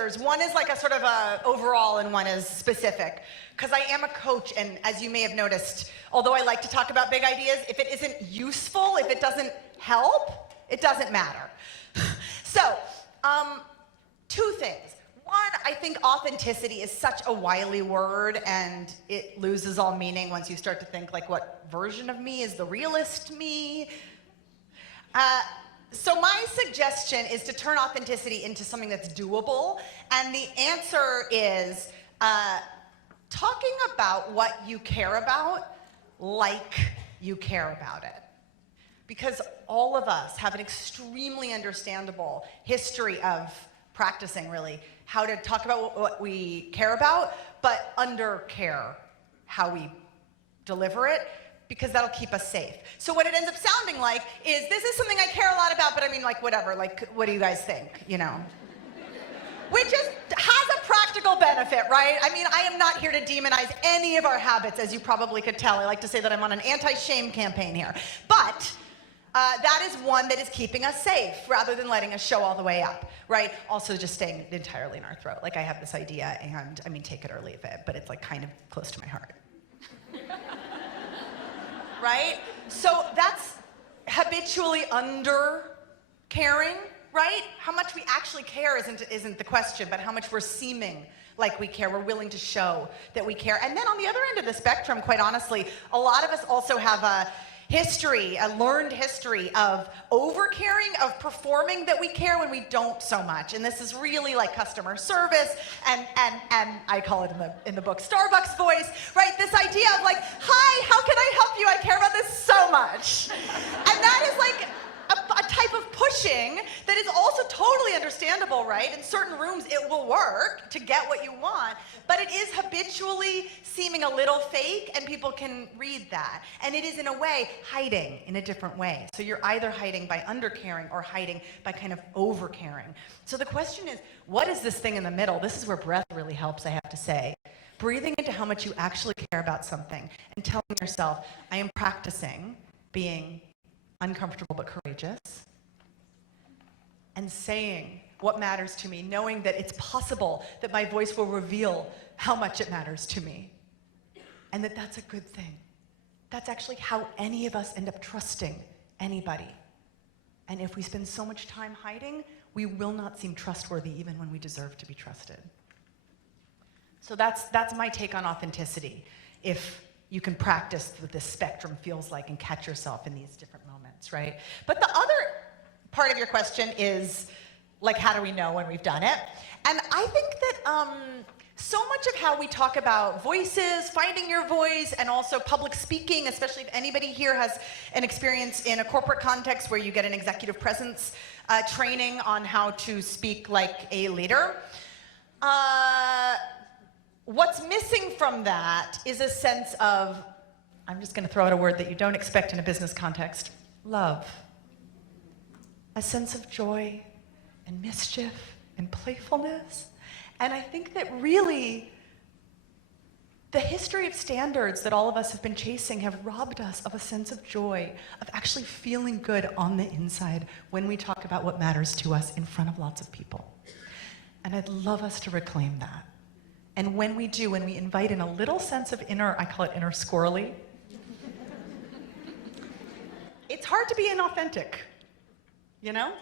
answers. One is like a sort of a overall and one is specific. Because I am a coach, and as you may have noticed, although I like to talk about big ideas, if it isn't useful, if it doesn't help, it doesn't matter. So, two things. One, I think authenticity is such a wily word, and it loses all meaning once you start to think like, what version of me is the realist me? So my suggestion is to turn authenticity into something that's doable, and the answer is talking about what you care about like you care about it. Because all of us have an extremely understandable history of practicing, really, how to talk about what we care about, but under-care how we deliver it, because that'll keep us safe. So what it ends up sounding like is, this is something I care a lot about, but I mean, like, whatever, like, what do you guys think, you know? Which has a practical benefit, right? I mean, I am not here to demonize any of our habits, as you probably could tell. I like to say that I'm on an anti-shame campaign here. But that is one that is keeping us safe, rather than letting us show all the way up, right? Also just staying entirely in our throat. Like, I have this idea, and I mean, take it or leave it, but it's like kind of close to my heart. Right? So that's habitually under-caring, right? How much we actually care isn't the question, but how much we're seeming like we care, we're willing to show that we care. And then on the other end of the spectrum, quite honestly, a lot of us also have a history, a learned history of over-caring, of performing that we care when we don't so much. And this is really like customer service, and I call it in the book Starbucks voice, right? This idea of like, hi, how can I help you? I care about this so much. And that is like a type of pushing that is also totally understandable, right? In certain rooms, it will work to get what you want, but it is habitually seeming a little fake, and people can read that. And it is, in a way, hiding in a different way. So you're either hiding by under-caring or hiding by kind of over-caring. So the question is, what is this thing in the middle? This is where breath really helps, I have to say. Breathing into how much you actually care about something and telling yourself, I am practicing being uncomfortable but courageous, and saying what matters to me, knowing that it's possible that my voice will reveal how much it matters to me, and that that's a good thing. That's actually how any of us end up trusting anybody. And if we spend so much time hiding, we will not seem trustworthy even when we deserve to be trusted. So that's my take on authenticity. If you can practice what this spectrum feels like and catch yourself in these different moments, right? But the other part of your question is, like, how do we know when we've done it? And I think that so much of how we talk about voices, finding your voice, and also public speaking, especially if anybody here has an experience in a corporate context where you get an executive presence training on how to speak like a leader, what's missing from that is a sense of, I'm just going to throw out a word that you don't expect in a business context, love. A sense of joy and mischief and playfulness. And I think that really the history of standards that all of us have been chasing have robbed us of a sense of joy, of actually feeling good on the inside when we talk about what matters to us in front of lots of people. And I'd love us to reclaim that. And when we do, when we invite in a little sense of inner, I call it inner squirrely, it's hard to be inauthentic, you know?